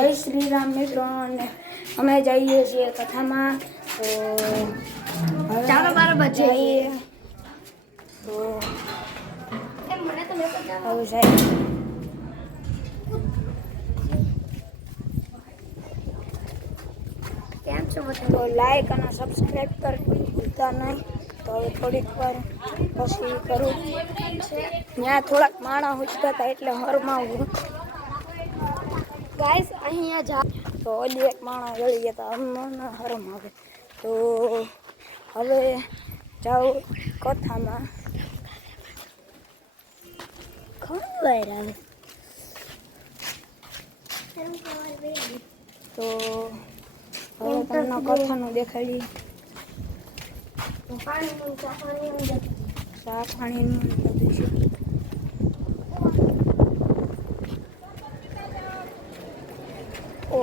જય શ્રી રામ મિત્રો, અને અમે જઈએ છીએ કથામાં. તો ચાલો બરાબર જઈએ. તો હવે સાહેબ કેમ છો બધા? તો લાઈક અને સબસ્ક્રાઈબ કરવું ભૂલતા નહીં. તો હવે થોડીક વાર પછી કરું. ત્યાં થોડાક માણસ ઉચતા હતા એટલે હરમાં હું ગાઈસ અહીંયા જા તો ઓલી એક માણસ ગળી ગયા હતા, અમને હરમ આવે. તો હવે જાઉં કથામાં. ખબર આવે તો હવે તમને કથાનું દેખાડી. ચા પાણીનું બધું છે. ઓ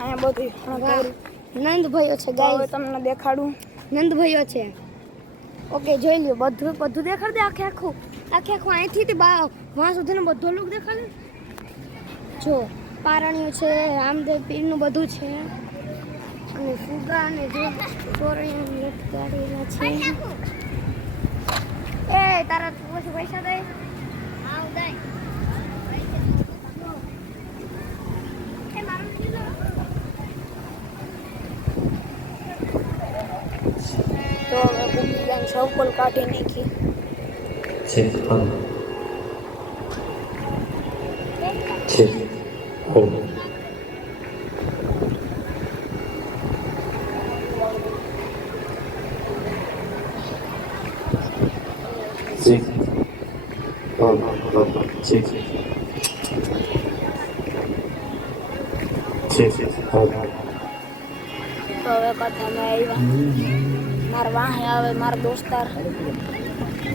અહીંયા બધું નંદભાઈઓ છે હવે ગાઈસ. તમને દેખાડું. નંદભાઈઓ છે. ઓકે જોઈ લ્યો. બધું દેખાડ દે. આખું અહીંથી તે વાં સુધીનું બધું લુક દેખાડે. જો પારણીઓ છે, રામદેવ પીરનું બધું છે, અને ફુગા અને જો ચોરણીઓ લટકાડેલા છે. એ તારા પછી પૈસા દે. તો હવે બુકિંગ સૌકોલ કાઢી નાખી. તો હવે કથામાં આવ્યા. મારા વાહે આવે મારા દોસ્તાર.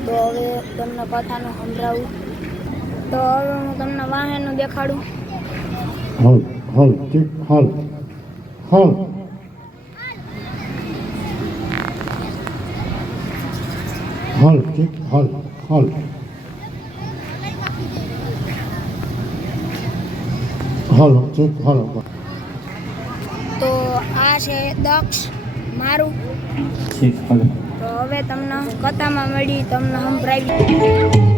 તો હવે તમને કથાનું સંભળાવું. તો હવે હું તમને વાહેનું દેખાડું. હલ હલ ઠીક હલ હલ હલ ઠીક હલ હલ હલ ઠીક હલ. તો આ છે દક્ષ મારું. ઠીક હલ. તો હવે તમને કથામાં મળી તમને સંભળાવી.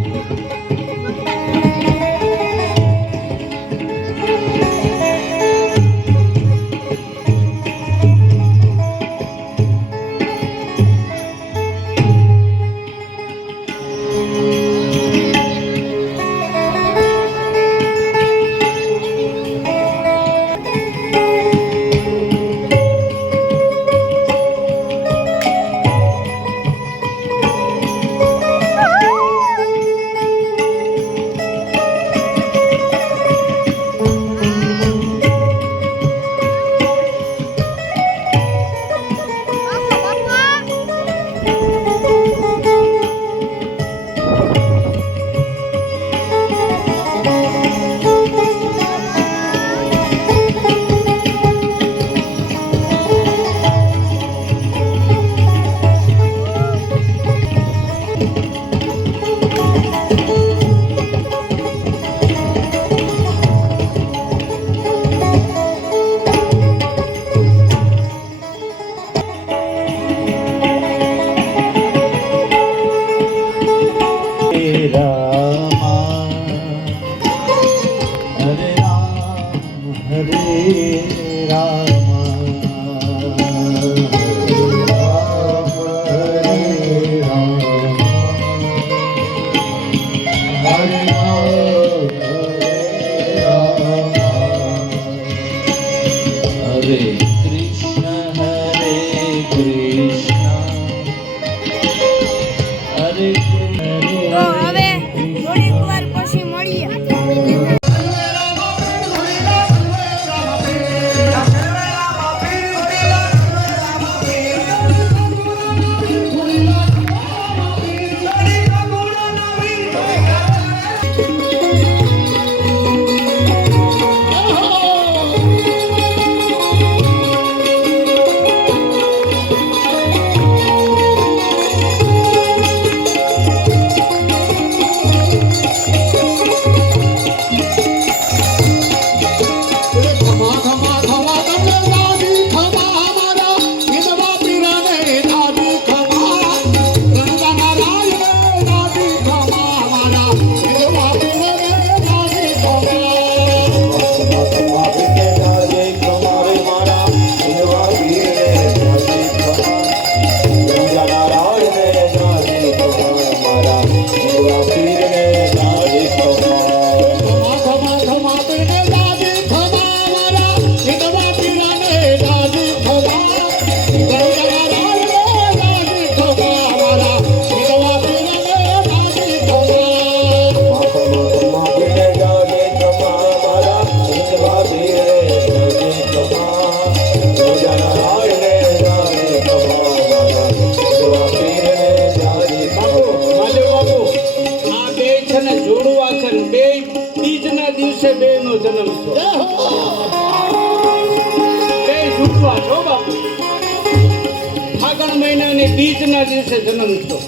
બીજના દિવસે જન્મ થયો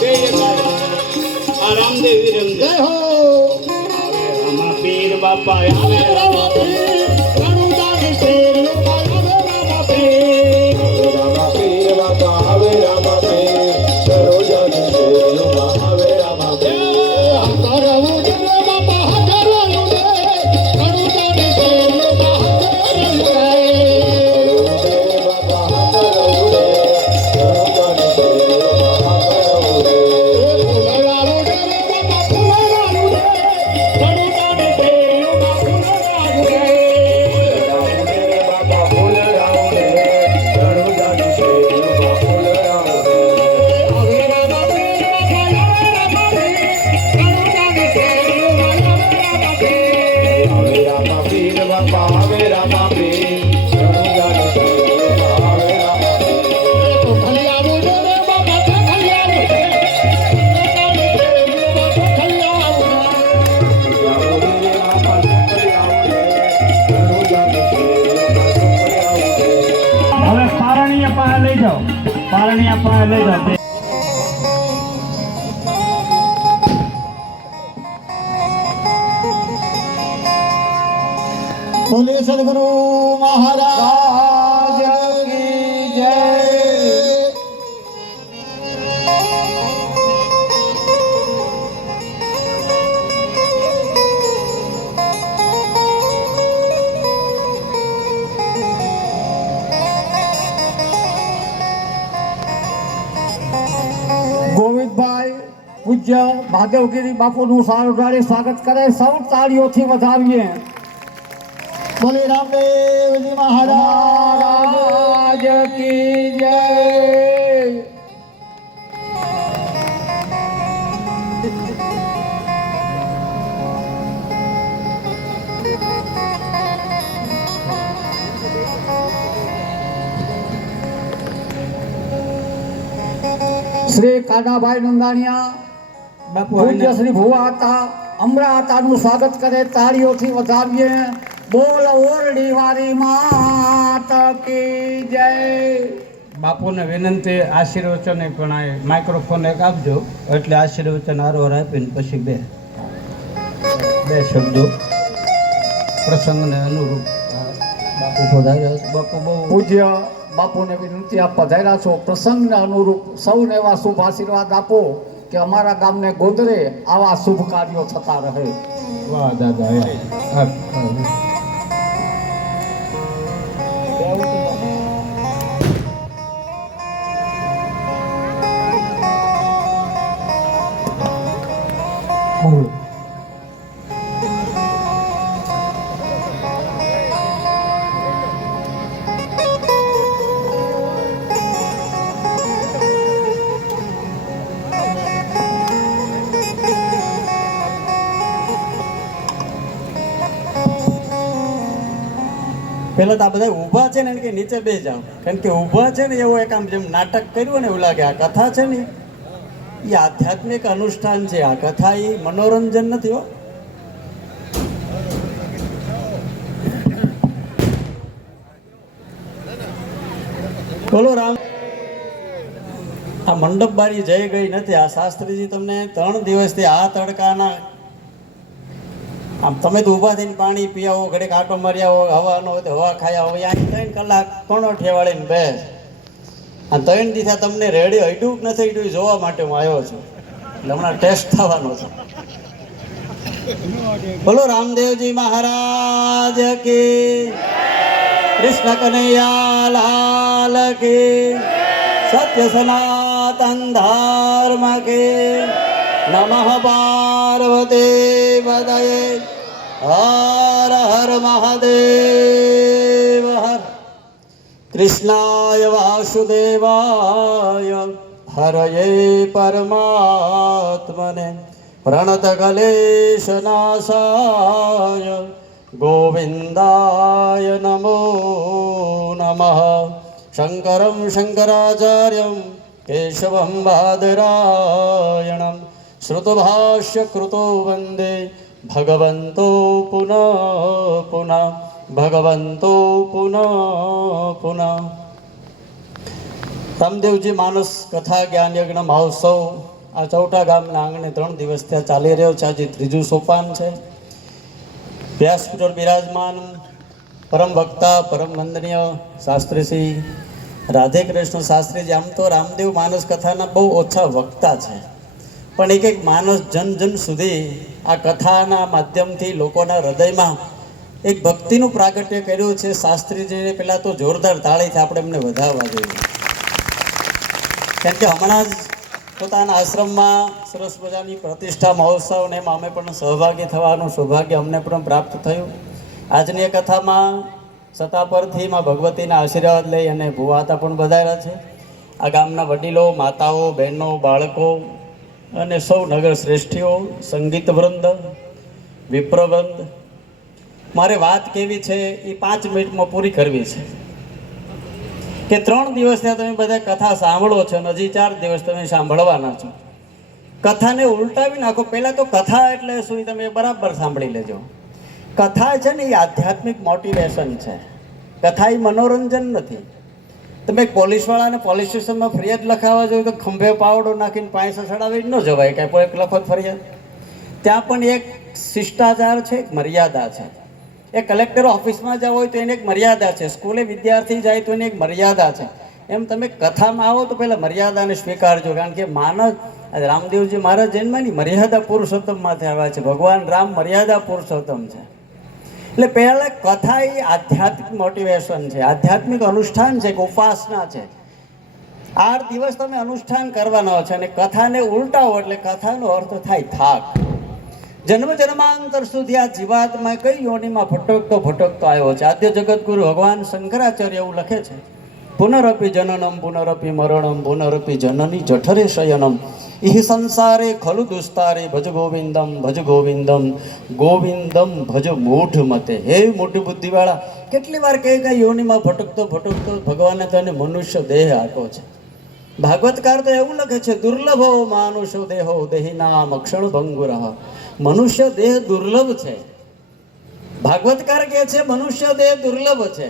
બે આ રામદેવ વીરમ જય હો રામા પીર બાપા આવે રામા પીર રણુદાની શેર આવે રામા પીર બાપા આવે રામા પીર રણુદાની શેર આવે રામા પીર હજારો રે બાપા હજારો રે રણુદાની શેર પારણિયા પાસે લઈ જાઓ બોલે સદગુરુ મહારાજ કી જય ગોવિંદભાઈ પૂજ્ય ભાદવગીરી બાપુનું સારું સ્વાગત કરે સૌ તાળીઓથી વધાવીએ બોલે રામદેવજી મહારાજ કી જય શ્રી કાનાભાઈ નંદાણીયા પૂજ્ય શ્રી ભુવા હતા અમરા હતાનું સ્વાગત કરે તાળીઓથી વધાવીએ બોલ ઓરડી વાળી માત કી જય બાપુને વિનંતી આશીર્વચન પણ આ માઇક્રોફોન એક આપજો એટલે આશીર્વચન આરોહર આપીને પછી બે શબ્દો પ્રસંગને અનુરૂપ બાપુ પધાર્યા બાપુ બહુ પૂજ્ય બાપુને વિનંતી આપ પધાર્યા છો પ્રસંગને અનુરૂપ સૌને એવા શુભ આશીર્વાદ આપો કે અમારા ગામને ગોંદરે આવા શુભ કાર્યો થતા રહે વાહ દાદા પેલા તો આ બધા ઊભા છે ને કે નીચે બે જાઓ કારણ કે ઊભા છે ને એવો એક આમ જેમ નાટક કર્યું ને એવું લાગે આ કથા છે ને એ આધ્યાત્મિક અનુષ્ઠાન છે આ કથા એ મનોરંજન નથી હો બોલો રામ આ મંડપ બારી જઈ ગઈ નથી આ શાસ્ત્રીજી તમને 3 દિવસથી આ તડકાના આમ તમે તો ઊભા થઈને પાણી પીયાવો ઘડીક આટો માર્યા હો હવા ન હોય તો હવા ખાયા હોય અહીંયા 3 કલાક કોણો ઠેવાડીને બેસ આ 3 દિવસે તમને રેડી હડ્યું નથી હડ્યું જોવા માટે હું આવ્યો છું એટલે હમણાં ટેસ્ટ થવાનો છે બોલો રામદેવજી મહારાજ કી, કૃષ્ણ કનૈયા લાલ કી, સત્ય સનાતન ધર્મ કી. નમઃ પાર્વતી પતયે, હર હર મહાદેવ હર. કૃષ્ણાય વાસુદેવાય હરયે પરમાત્મને પ્રણત ક્લેશનાશાય ગોવિંદાય નમો નમઃ. શંકરં શંકરાચાર્યં કેશવં બાદરાયણં શ્રુતભાષ્ય કૃતો વંદે ભગવન્તો પુનઃ પુનઃ, ભગવન્તો પુનઃ પુનઃ. રામદેવજી માનસ કથા જ્ઞાન યજ્ઞ મહોત્સવ આ ચૌટા ગામના આંગણે 3 દિવસ ત્યાં ચાલી રહ્યો છે. આજે 3જું સોપાન છે. વ્યાસપીઠ પર બિરાજમાન પરમ વક્તા પરમ વંદનીય શાસ્ત્રીશ્રી રાધે કૃષ્ણ શાસ્ત્રીજી. આમ તો રામદેવ માનસ કથાના બહુ ઓછા વક્તા છે, પણ એક માનસ જન જન સુધી આ કથાના માધ્યમથી લોકોના હૃદયમાં એક ભક્તિનું પ્રાગટ્ય કર્યું છે. શાસ્ત્રીજીને પહેલાં તો જોરદાર તાળીથી આપણે એમને વધાવવા જોઈએ, કેમ કે હમણાં જ પોતાના આશ્રમમાં સરસ મજાની પ્રતિષ્ઠા મહોત્સવ ને એમાં અમે પણ સહભાગી થવાનું સૌભાગ્ય અમને પણ પ્રાપ્ત થયું. આજની એ કથામાં સત્તા પરથી માં ભગવતીના આશીર્વાદ લઈ અને ભુવાતા પણ વધાર્યા છે. આ ગામના વડીલો, માતાઓ, બહેનો, બાળકો અને સૌ નગર શ્રેષ્ઠીઓ, સંગીત વૃંદ, વિપ્રવૃંદ. મારે વાત કેવી છે એ 5 મિનિટમાં પૂરી કરવી છે કે 3 દિવસ ત્યાં તમે બધા કથા સાંભળો છો અને હજી 4 દિવસ તમે સાંભળવાના છો. કથાને ઉલટાવી નાખો. પહેલાં તો કથા એટલે શું તમે બરાબર સાંભળી લેજો. કથા છે ને એ આધ્યાત્મિક મોટિવેશન છે. કથા એ મનોરંજન નથી. તમે પોલીસવાળાને પોલીસ સ્ટેશનમાં ફરિયાદ લખાવવા જોઈએ તો ખંભે પાવડો નાખીને પૈસા ચડાવી ન જવાય કાંઈ એક લખત ફરિયાદ. ત્યાં પણ એક શિષ્ટાચાર છે, એક મર્યાદા છે. એ કલેક્ટર ઓફિસમાં જાવ હોય તો એને એક મર્યાદા છે, સ્કૂલે વિદ્યાર્થી જાય તો એની એક મર્યાદા છે. એમ તમે કથામાં આવો તો પહેલાં મર્યાદાને સ્વીકારજો, કારણ કે માનસ રામદેવજી મહારાજ જન્મની મર્યાદા પુરુષોત્તમમાંથી આવ્યા છે. ભગવાન રામ મર્યાદા પુરુષોત્તમ છે. એટલે પહેલાં કથા એ આધ્યાત્મિક મોટિવેશન છે, આધ્યાત્મિક અનુષ્ઠાન છે, એક ઉપાસના છે. 8 દિવસ તમે અનુષ્ઠાન કરવાના છે અને કથાને ઉલટાવો એટલે કથાનો અર્થ થાય થાક. જન્મ જન્માંતર સુધી આ જીવાતમાં કઈ યોનિમાં ભટકતો આવ્યો છે. આદ્ય જગતગુરુ ભગવાન શંકરાચાર્ય એવું લખે છે, પુનરપી જનનમ પુનરપી મરણમ પુનરપી જનની જઠરે શયનમ ઇહ સંસારે ખલુ દુસ્તારે ભજ ગોવિંદમ ગોવિંદમ ભજ મૂઢ મતે. હે મોટી બુદ્ધિવાળા, કેટલી વાર કઈ યોનિમાં ભટકતો ભગવાને તને મનુષ્ય દેહ આપ્યો છે. ભાગવતકાર તો એવું લખે છે, દુર્લભો માનુષો દેહો દેહિનામ અક્ષણ ભંગુર. મનુષ્ય દેહ દુર્લભ છે. ભાગવતકાર કહે છે મનુષ્ય દેહ દુર્લભ છે.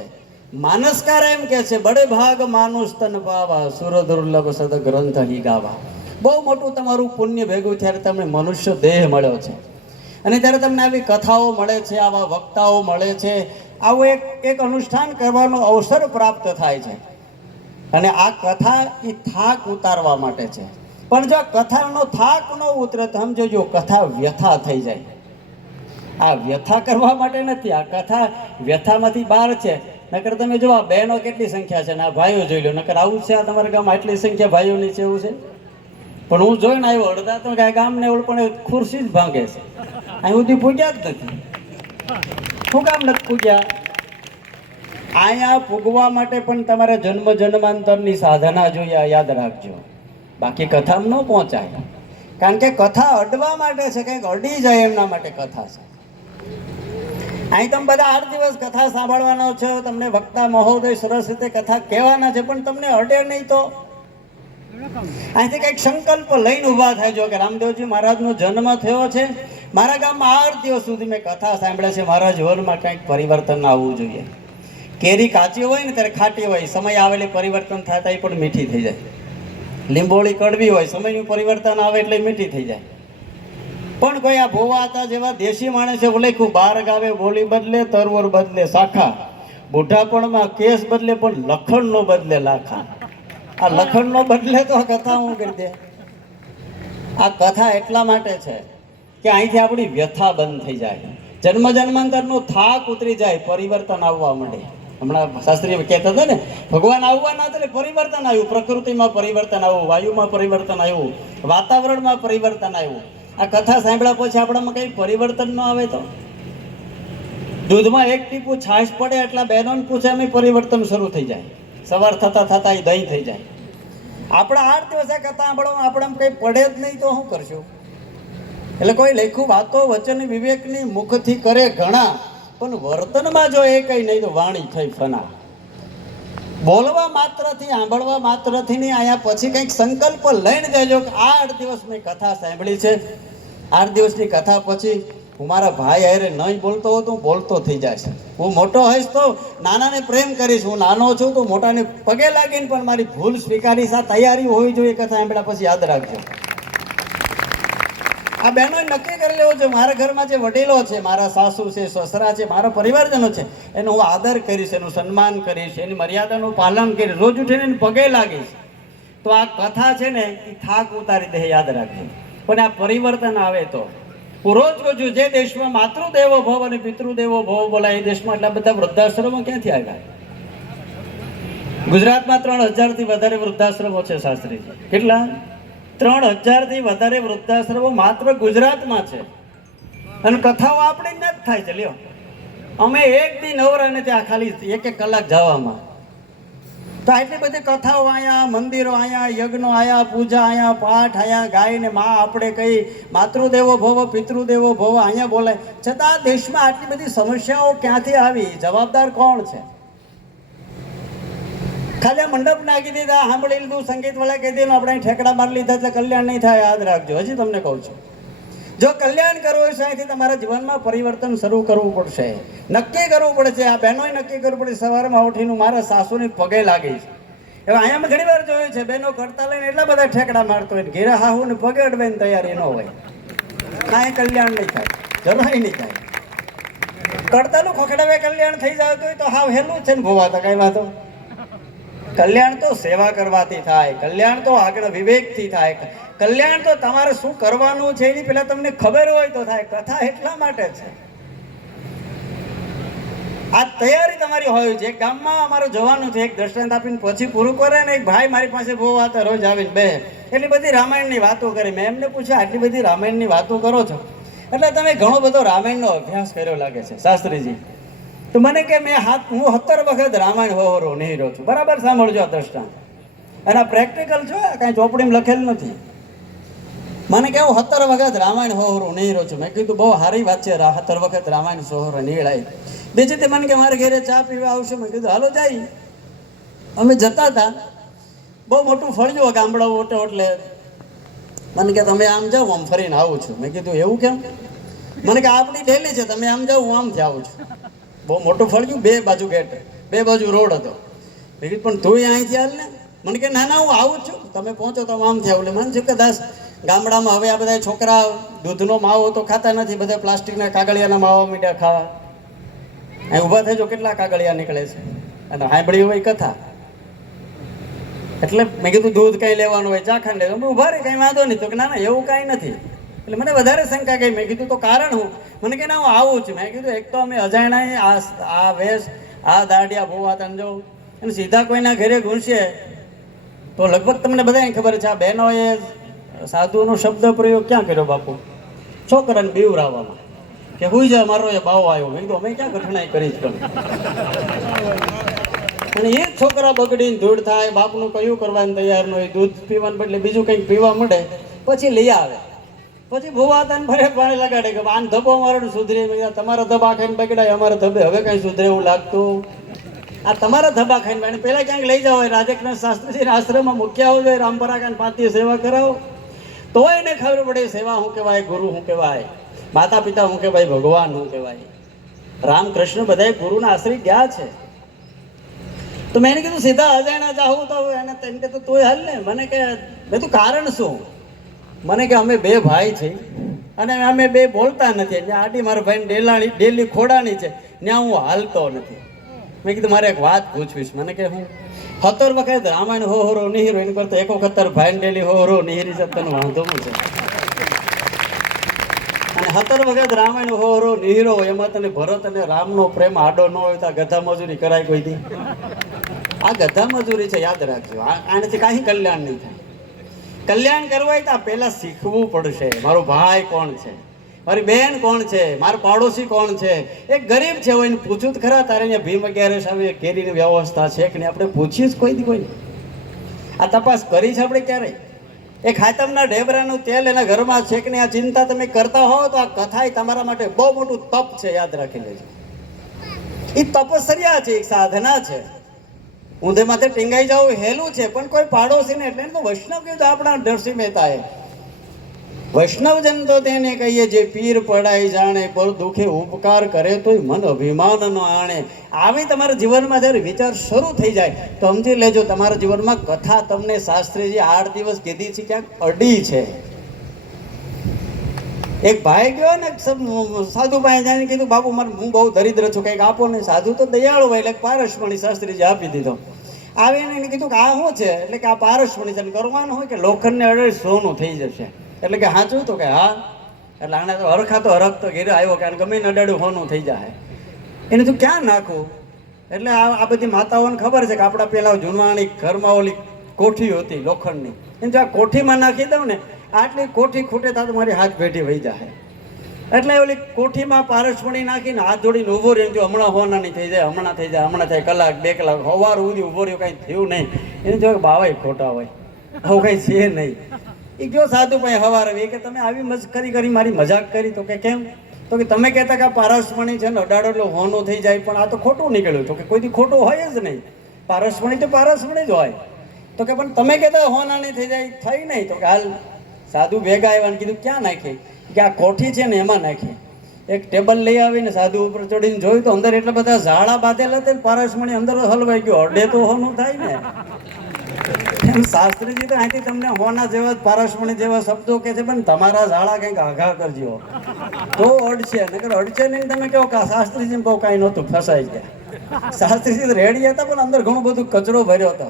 માનસકાર એમ કહે છે બડે ભાગ માનુષ તન પાવા સુર દુર્લભ સદ ગ્રંથ હી ગાવા. બહુ મોટું તમારું પુણ્ય ભેગું ત્યારે તમને મનુષ્ય દેહ મળ્યો છે અને ત્યારે તમને આવી કથાઓ મળે છે, આવા વક્તાઓ મળે છે, આવું એક અનુષ્ઠાન કરવાનો અવસર પ્રાપ્ત થાય છે. અને આ કથા એ થાક ઉતારવા માટે છે. પણ જો કથાનો થાક ન ઉતરે તો સમજો કથા વ્યથા થઈ જાય. આ વ્યથા કરવા માટે નથી, આ કથા વ્યથામાંથી બહાર છે. નકર તમે જો આ બહેનો કેટલી સંખ્યા છે ને આ ભાઈઓ જોઈ લો. નકર આવું છે આ તમારા ગામમાં આટલી સંખ્યા ભાઈઓની છે એવું છે. પણ હું જોઈને આવ્યો અડધા તો કાંઈ ગામને એવું પણ ખુરશી જ ભાંગે છે. અહીં સુધી પૂગ્યા જ નથી. શું કામ નથી પૂગ્યા? અહીંયા પૂગવા માટે પણ તમારે જન્મ જન્માંતરની સાધના જોઈએ, યાદ રાખજો. બાકી કથામાં ન પહોંચાય. કારણ કે કથા અડવા માટે છે, કંઈક અડી જાય એમના માટે કથા છે. અહીં તમે બધા 8 દિવસ કથા સાંભળવાનો છો, તમને વક્તા મહોદય સરસ રીતે કથા કહેવાના છે, પણ તમને અડે નહીં તો અહીંથી કંઈક સંકલ્પ લઈને ઊભા થાય જો કે રામદેવજી મહારાજનો જન્મ થયો છે, મારા ગામમાં 8 દિવસ સુધી મેં કથા સાંભળે છે, મારા જીવનમાં કંઈક પરિવર્તન આવવું જોઈએ. કેરી કાચી હોય ને ત્યારે ખાટી હોય, સમય આવેલે પરિવર્તન થતા એ પણ મીઠી થઈ જાય. લીંબોળી કડવી હોય, સમયનું પરિવર્તન આવે એટલે મીઠી થઈ જાય. પણ કોઈ આ ભોવાતા જેવા દેશી માણસે બોલેખું 12 ગાવે બોલી બદલે, તરવર બદલે શાખા, બુઢાપણમાં કેસ બદલે પણ લખણ નો બદલે લાખા. આ લખણ નો બદલે તો કથા હું કરી દે. આ કથા એટલા માટે છે કે અહીંથી આપણી વ્યથા બંધ થઈ જાય, જન્મ જન્માંતરનો થાક ઉતરી જાય, પરિવર્તન આવવા માંડે. હમણાં શાસ્ત્રી કહેતા હતા ને, ભગવાન આવવાના હતા એટલે પરિવર્તન આવ્યું, પ્રકૃતિમાં પરિવર્તન આવ્યું, વાયુમાં પરિવર્તન આવ્યું, વાતાવરણમાં પરિવર્તન આવ્યું. આ કથા સાંભળ્યા પછી આપણામાં કઈ પરિવર્તન ન આવે તો? દૂધમાં એક ટીપું છાશ પડે એટલા બહેનોને પૂછે એમ પરિવર્તન શરૂ થઈ જાય, સવાર થતા થતા એ દહીં થઈ જાય. આપણા 8 દિવસ આ કથા સાંભળવામાં આપણે કંઈ પડે જ નહીં તો શું કરશું? એટલે કોઈ લખ્યું વાતો વચન વિવેકની મુખથી કરે ઘણા, પણ વર્તનમાં જો એ કઈ નહીં તો વાણી થઈ ફના. બોલવા માત્રથી, સાંભળવા માત્રથી નહીં, અહીંયા પછી કંઈક સંકલ્પ લઈને જજો કે 8 દિવસ મેં કથા સાંભળી છે, 8 દિવસની કથા પછી હું મારા ભાઈ હારે નહીં બોલતો હોઉં તો હું બોલતો થઈ જાય. હું મોટો હોઈશ તો નાનાને પ્રેમ કરીશ, હું નાનો છું તો મોટાને પગે લાગીને પણ મારી ભૂલ સ્વીકારીશ. આ તૈયારી હોવી જોઈએ કથા સાંભળ્યા પછી, યાદ રાખજો. આ બહેનોએ નક્કી કરી લેવું છે, મારા ઘરમાં જે વડીલો છે, મારા સાસુ છે, સસરા છે, મારા પરિવારજનો છે, એનો હું આદર કરીશ, એનું સન્માન કરીશ, એની મર્યાદાનું પાલન કરીશ, રોજ ઉઠીને એને પગે લાગીશ. તો આ કથા છે ને એ થાક ઉતારી દે, યાદ રાખજો. પણ આ પરિવર્તન આવે તો હું રોજ કહું, જે દેશમાં માતૃદેવો ભવ અને પિતૃદેવો ભવ બોલાય એ દેશમાં એટલા બધા વૃદ્ધાશ્રમો ક્યાંથી આવ્યા? ગુજરાતમાં 3000 થી વધારે વૃદ્ધાશ્રમો છે શાસ્ત્રીજી. કેટલા? 3000 થી વધારે વૃદ્ધાશ્રમો માત્ર ગુજરાતમાં છે. અને કથાઓ આપણી જ નથી થાય છે. લ્યો, અમે એક દી નવરા ને ત્યાં ખાલી 1-1 કલાક જવામાં તો આટલી બધી કથાઓ અહીંયા, મંદિરો અહીંયા, યજ્ઞો આયા, પૂજા અહીંયા, પાઠ અહીંયા, ગાયને માં આપણે કઈ માતૃદેવો ભવ પિતૃદેવો ભવ અહીંયા બોલાય, છતાં દેશમાં આટલી બધી સમસ્યાઓ ક્યાંથી આવી? જવાબદાર કોણ છે? ખાલી મંડપ નાખી દીધા, સાંભળી લીધું, સંગીત વાળા કહી દીધું, આપણે ઠેકડા મારી લીધા એટલે કલ્યાણ નહીં થાય. યાદ રાખજો, હજી તમને કહું છું, જો કલ્યાણ કરવું હોય ત્યાંથી તમારા જીવનમાં પરિવર્તન શરૂ કરવું પડશે, નક્કી કરવું પડશે. આ બહેનોએ નક્કી કરવું પડે, સવારમાં ઉઠીને મારા સાસુની પગે લાગીશ. હવે અહીંયા મેં ઘણી વાર જોયું છે, બહેનો કરતા લઈને એટલા બધા ઠેકડા મારતો હોય, ઘેરે હાહુને પગે અડવાની તૈયારી ન હોય, કાંઈ કલ્યાણ નહીં થાય, જરાય નહીં થાય. કરતાનું ખોખડાવે કલ્યાણ થઈ જાય તો હાવ હેલું છે ને ભોવા, તો કઈ વાતો. કલ્યાણ તો સેવા કરવાથી થાય, કલ્યાણ તો આગળ વિવેકથી થાય, કલ્યાણ તો તમારે શું કરવાનું છે એની પહેલા તમને ખબર હોય તો થાય. કથા એટલા માટે છે, આ તૈયારી તમારી હોય છે. એક ગામમાં અમારે જવાનું છે, એક દ્રષ્ટાંત આપીને પછી પૂરું કરે ને, એક ભાઈ મારી પાસે બહુ વાતો રોજ આવીને બે એટલી બધી રામાયણની વાતો કરી. મેં એમને પૂછ્યું, આટલી બધી રામાયણની વાતો કરો છો એટલે તમે ઘણો બધો રામાયણનો અભ્યાસ કર્યો લાગે છે શાસ્ત્રીજી. તો મને કે હું 17 વખત રામાયણ હોરો નહીં રહ્યો છું. બરાબર સાંભળજો આ દ્રષ્ટાંત, અને આ પ્રેક્ટિકલ છો, કાંઈ ચોપડીમાં લખેલ નથી. મને કે હું 17 વખત રામાયણ હોરો નહીં રહ્યો છું. મેં કીધું બહુ સારી વાત છે, 17 વખત રામાયણ સોહરો નીળાય. બીજી તે મને કે મારે ઘરે ચા પીવા આવશે. મેં કીધું હાલો જાય. અમે જતા હતા, બહુ મોટું ફળ્યું ગામડાઓ એટલે મને કે તમે આમ જાઓ, આમ ફરીને આવું છું. મેં કીધું એવું કેમ? મને કે આપણી ડેલી છે, તમે આમ જાઓ, હું આમથી આવું છું. બહુ મોટું ફળ્યું, 2 બાજુ ગેટ, 2 બાજુ રોડ હતો. મેં કીધું પણ તું અહીંથી હાલ ને. મને કે ના હું આવું છું, તમે પહોંચો તો આમથી આવું. મને છે કે દાસ, ગામડામાં હવે આ બધા છોકરા દૂધનો માવો તો ખાતા નથી, બધા પ્લાસ્ટિકના કાગળિયાના માવા મીઠા ખાવા. અહીં ઊભા થજો, કેટલા કાગળિયા નીકળે છે, અને સાંભળી હોય કથા. એટલે મેં કીધું દૂધ કઈ લેવાનું હોય, ચાખંડ લેવાનું, ઊભા રે, કઈ વાંધો નહીં. તો કે ના એવું કાંઈ નથી. એટલે મને વધારે શંકા ગઈ. મેં કીધું તો કારણ હું? મને કે ના હું આવું છું. મેં કીધું એક તો અમે અજાણ્યા, આ વેશ, આ દાડિયા ભોવા તંજો, અને સીધા કોઈના ઘરે ઘૂંસીએ તો લગભગ તમને બધાને ખબર છે, આ બહેનોએ સાધુનો શબ્દ પ્રયોગ ક્યાં કર્યો બાપુ? છોકરાને બીવરાવવામાં, કે હુઈ જા, મારો એ બાવો આવ્યો. મેં કીધું અમે ક્યાં કઠણાઈ કરી જ કરી? અને એ છોકરા બગડીને ધૂળ થાય, બાપનું કયું કરવાનું તૈયાર ન હોય, દૂધ પીવાને બદલે બીજું કંઈક પીવા મળે, પછી લઈ આવે. પછી ભૂવા હતા ને ફરે પાણી લગાડે કે આને ધબ્બો મારો સુધરી. તમારા ધબ્બા ખાઈને બગડાય, અમારા ધબ્બે હવે કઈ સુધરે એવું લાગતું. આ તમારા ધબ્બા ખાઈને પેલા ક્યાંક લઈ જાઓ, રાધેકૃષ્ણ શાસ્ત્રીજીના આશ્રમમાં મૂક્યા આવો જોઈએ, રામપરા કાન 5 સેવા કરાવો તો એને ખબર પડે સેવા શું કહેવાય, ગુરુ શું કહેવાય, માતા પિતા શું કહેવાય, ભગવાન શું કહેવાય. રામકૃષ્ણ બધા ગુરુના આશ્રય ગયા છે. તો મેં એને કીધું સીધા અજાણ્યા જાઉં તો એને તેમ કે તું હાલ ને. મને કે મેં તું કારણ શું? મને કે અમે 2 ભાઈ છીએ અને અમે 2 બોલતા નથી. જ્યાં આટી મારા ભાઈ ડેલી ખોડાણી છે, ત્યાં હું હાલતો નથી. મેં કીધું મારે એક વાત પૂછવીશ. મને કે હું 17 વખત રામાયણ હોરો નિહીરો, એની કરતા 1 વખત તાર ભાઈ ડેલી હોરો નિહીરી છે, તને વાંધો શું છે? 17 વખત રામાયણ હોરો નિહીરો એમાં તને ભરત અને રામનો પ્રેમ આડો ન હોય તો આ ગધા મજૂરી કરાય કોઈ દી? આ ગધા મજૂરી છે, યાદ રાખજો. આનાથી કાંઈ કલ્યાણ નહીં થાય. કલ્યાણ કરવું હોય તો આ પહેલા શીખવું પડશે. મારો ભાઈ કોણ છે, મારી બહેન કોણ છે, મારો પાડોશી કોણ છે. એક ગરીબ છે હોય એને પૂછું જ ખરા, તારે અહીંયા ભીમ 11 આવે કેરીની વ્યવસ્થા છે કે નહીં? આપણે પૂછીએ જ કોઈ દી કોઈ? આ તપાસ કરી છે આપણે ક્યારેય? એ ખાતમના ઢેબરાનું તેલ એના ઘરમાં છે કે નહીં, આ ચિંતા તમે કરતા હો તો આ કથા તમારા માટે બહુ મોટું તપ છે, યાદ રાખી લેજો. એ તપસ્યા છે, એક સાધના છે. ઊંધે માથે ટીંગાઈ જવું હેલું છે, પણ કોઈ પાડોશી ને એટલે તો વૈષ્ણવ કીધું આપણા નરસિંહ મહેતાએ. વૈષ્ણવજન તો તેને કહીએ જે પીર પડાઈ જાણે, પર દુખે ઉપકાર કરે તોય મન અભિમાન ન આણે. આવી તમારા જીવનમાં જ્યારે વિચાર શરૂ થઈ જાય તો સમજી લેજો તમારા જીવનમાં કથા તમને શાસ્ત્રીજી 8 દિવસ કીધી છે ક્યાંક અડી છે. એક ભાઈ ગયો ને સાધુ પાસે જઈને કીધું બાપુ મારે હું બહુ દરિદ્ર છું, કંઈક આપો ને. સાધુ તો દયાળુ હોય એટલે પારસમણી શાસ્ત્રીજી આપી દીધો. આવીને એને કીધું કે આ શું છે? એટલે કે આ પારસમણી છે, કરવાનું હોય કે લોખંડને અડે સોનું થઈ જશે. એટલે કે સાચું તો કે હા. એટલે આને તો હરખા તો હરખ તો ઘેરે આવ્યો કે ગમે ને અડાડ્યું હોનું થઈ જાય. એને તું ક્યાં નાખું? એટલે આ બધી માતાઓને ખબર છે કે આપણા પેલા જૂનવાણી ઘરમાં ઓલી કોઠી હતી લોખંડની, એને જો આ કોઠીમાં નાખી દઉં ને આટલી કોઠી ખૂટે તો મારી હાથ ભેટી વહી જાય. એટલે ઓલી કોઠીમાં પારસમણી નાખીને હાથ જોડીને ઊભો રહ્યો. જો હમણાં હોના નહીં થઈ જાય, હમણાં થઈ જાય, હમણાં થાય, કલાક 2 કલાક સવાર સુધી ઊભો રહ્યો, કાંઈ થયું નહીં. એને જો બાવાય ખોટા હોય, આવું કાંઈ છે નહીં. એ ગયો સાધુ ભાઈ હવાર આવી કે તમે આવી મસ્કરી કરી, મારી મજાક કરી. તો કે કેમ? તો કે તમે કહેતા કે આ પારસમણી છે ને અડાડો એટલે હોનું થઈ જાય, પણ આ તો ખોટું નીકળ્યું. તો કે કોઈથી ખોટું હોય જ નહીં, પારસમણી તો પારસમણી જ હોય. તો કે પણ તમે કહેતા હોના નહીં થઈ જાય, થઈ નહીં. તો કે હાલ સાધુ ભેગા આવ્યા ને કીધું ક્યાં નાખી? કે આ કોઠી છે ને એમાં નાખી. એક ટેબલ લઈ આવીને સાધુ ઉપર ચડીને જોયું તો અંદર એટલા બધા ઝાડા બાંધેલા હતા, પારસમણી અંદર હલવાઈ ગયો. અડે તો હોનું થાય ને. શાસ્ત્રીજી તો અહીંથી તમને હોના જેવા પારસમણી જેવા શબ્દો કે છે, પણ તમારા ઝાડા કંઈક આઘા કરજો તો અડશે. નકર અડશે નહીં. તમે કહો કે શાસ્ત્રીજી બહુ કાંઈ નહોતું, ફસાઈ ગયા. શાસ્ત્રીજી રેડી હતા પણ અંદર ઘણું બધું કચરો ભર્યો હતો.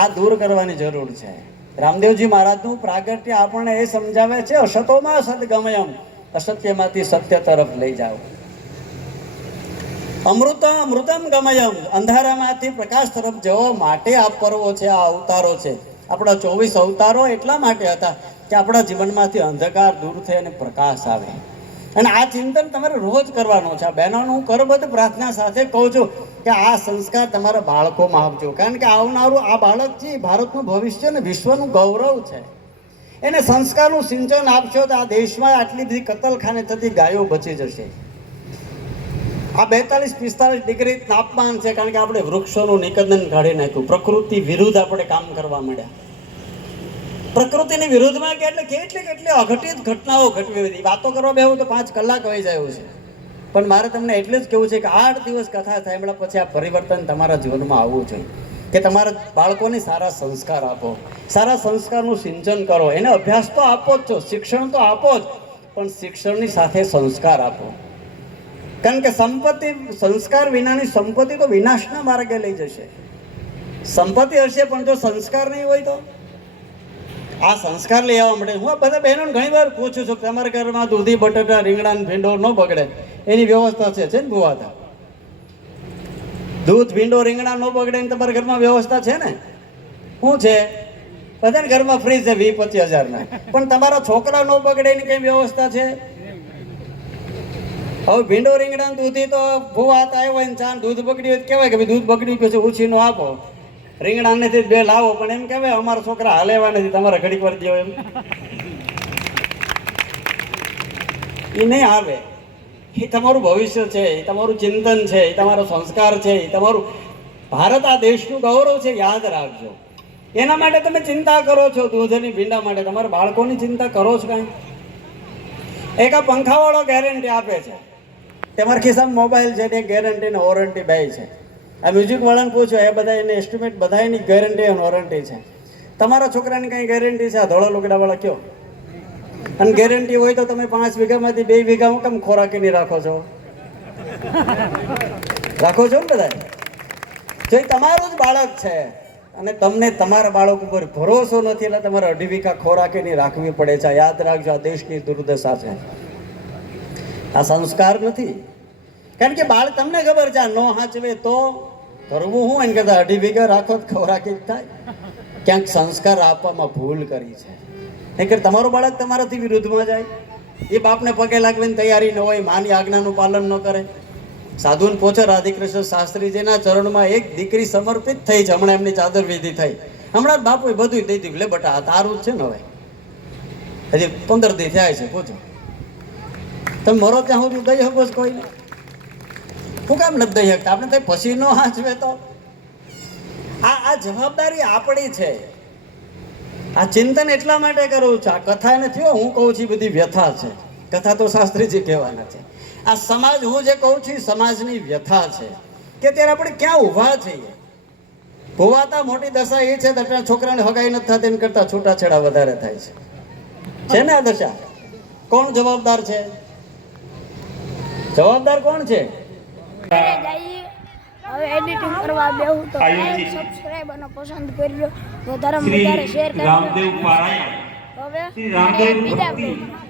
આ દૂર કરવાની જરૂર છે. રામદેવજી મહારાજનું પ્રાગટ્ય આપણને એ સમજાવે છે, અસતોમાં સદગમયમ, અસત્યમાંથી સત્ય તરફ લઈ જાઓ. અમૃતમ ગમયમ, અંધારામાંથી પ્રકાશ તરફ જવા માટે આ પર્વો છે, આ અવતારો છે. આપણા 24 અવતારો એટલા માટે હતા કે આપણા જીવનમાંથી અંધકાર દૂર થઈ અને પ્રકાશ આવે. અને આ ચિંતન તમારે રોજ કરવાનું છે. આ બહેનોનું હું કરબદ્ધ પ્રાર્થના સાથે કહું છું કે આ સંસ્કાર તમારા બાળકોમાં આપજો. કારણ કે આવનારું આ બાળક છે ભારતનું ભવિષ્ય અને વિશ્વનું ગૌરવ છે. એને સંસ્કારનું સિંચન આપશો તો આ દેશમાં આટલી બધી કતલખાને થતી ગાયો બચી જશે. આ 42-45 ડિગ્રી તાપમાન છે કારણ કે આપણે વૃક્ષોનું નિકંદન કાઢી નાખ્યું. પ્રકૃતિ વિરુદ્ધ આપણે કામ કરવા માંડ્યા. પ્રકૃતિની વિરુદ્ધમાં કેટલી અઘટિત ઘટનાઓ ઘટવી હતી. વાતો કરવા બેહું તો 5 કલાક વહી જાય છે. પણ મારે તમને એટલું જ કહેવું છે કે 8 દિવસ કથા સાંભળ્યા પછી આ પરિવર્તન તમારા જીવનમાં આવવું જોઈએ કે તમારા બાળકોને સારા સંસ્કાર આપો, સારા સંસ્કારનું સિંચન કરો. એને અભ્યાસ તો આપો જ છો, શિક્ષણ તો આપો જ, પણ શિક્ષણની સાથે સંસ્કાર આપો. કારણ કે સંસ્કાર વિનાની સંપત્તિ તો વિનાશના માર્ગે લઈ જશે. સંપત્તિ હશે પણ જો સંસ્કાર નહીં હોય તો આ સંસ્કાર લઈ આવવા માટે હું બધા બહેનોને ઘણી વાર પૂછું છું કે તમારા ઘરમાં દૂધી બટાટા રીંગણા ભીંડો ન બગડે એની વ્યવસ્થા છે ને ભુવાતા? દૂધ ભીંડો રીંગણા ન બગડે એની તમારા ઘરમાં વ્યવસ્થા છે ને? શું છે? બધાને ઘરમાં ફ્રીજ છે 20-25 હજારના, પણ તમારા છોકરા ન બગડે એની કઈ વ્યવસ્થા છે? હવે ભીંડો રીંગણા દૂધી તો ભુવાત આવ્યો હોય ને ચા દૂધ બગડ્યું હોય કહેવાય કે ભાઈ દૂધ બગડ્યું ગયું છે ઉછીનો આપો. રીંગણાનેથી 2 લાવો પણ એમ કહેવાય અમારા છોકરા હાલેવા નથી, તમારા ઘડી કરી દો એમ. એ નહીં આવે. એ તમારું ભવિષ્ય છે, એ તમારું ચિંતન છે, એ તમારો સંસ્કાર છે, એ તમારું ભારત આ દેશનું ગૌરવ છે, યાદ રાખજો. એના માટે તમે ચિંતા કરો છો, દૂધની ભીંડા માટે. તમારા બાળકોની ચિંતા કરો છો કાંઈ? એક આ પંખાવાળો ગેરંટી આપે છે, તમારા ખિસ્સામાં મોબાઈલ છે તે ગેરંટી ને વોરંટી 2 છે. આ મ્યુઝિક વાળાને પૂછો એ બધા એને એસ્ટિમેટ બધાની ગેરંટી અને વોરંટી છે. તમારા છોકરાની કઈ ગેરંટી છે? આ ધોળા લુગડાવાળા કયો? અને ગેરંટી હોય તો તમે 5 વીઘામાંથી 2 વીઘામાં કેમ ખોરાકી નહીં રાખો છો? રાખો છો ને બધા? જો તમારું જ બાળક છે અને તમને તમારા બાળક ઉપર ભરોસો નથી એટલે તમારે 2.5 વીઘા ખોરાકી નહીં રાખવી પડે છે. યાદ રાખજો, આ દેશની દુર્દશા છે. આ સંસ્કાર નથી. કારણ કે બાળ તમને ખબર છે આ નો હાચવે તો કરવું હું એને કરતા 2.5 વીઘા રાખો તો ખવરાકી જ થાય. ક્યાંક સંસ્કાર આપવામાં ભૂલ કરી છે. નહીંતર તમારું બાળક તમારાથી વિરુદ્ધમાં જાય, એ બાપને પગે લાગવાની તૈયારી ન હોય, માની આજ્ઞાનું પાલન ન કરે. સાધુને પૂછે રાધિકૃષ્ણ શાસ્ત્રીજીના ચરણમાં એક દીકરી સમર્પિત થઈ છે, હમણાં એમની ચાદર વિધિ થઈ, હમણાં જ બાપુએ બધું દઈ દીધું. લે બટા આ તારું જ છે ને, હવે હજી 15 દી થયા છે, પૂછો તમે મરો ત્યાં સુધી દઈ શકો છો કોઈને? શું કામ નથી દઈ શકતા? આપણે તો પછી નો હાચવે તો આ જવાબદારી આપણી છે. આ ચિંતન એટલા માટે કરું છું. આ કથા નથી હો, હું કહું છું એ બધી વ્યથા છે. કથા તો શાસ્ત્રીજી કહેવાના છે. આ સમાજ હું જે કહું છું સમાજની વ્યથા છે કે ત્યારે આપણે ક્યાં ઊભા છીએ. ભોવાતા મોટી દશા એ છે કે છોકરાને હગાઈ નથી થતી, એના કરતા છૂટાછેડા વધારે થાય છે ને આ દશા? કોણ જવાબદાર છે? જવાબદાર કોણ છે? ઘરે જઈએ હવે એડિટિંગ કરવા બેહું તો લાઈક સબસ્ક્રાઇબ અને પસંદ કરજો, વધારે વધારે શેર કરજો. રામદેવ પારાયણ હવે શ્રી રામદેવ બીજા ભક્તિ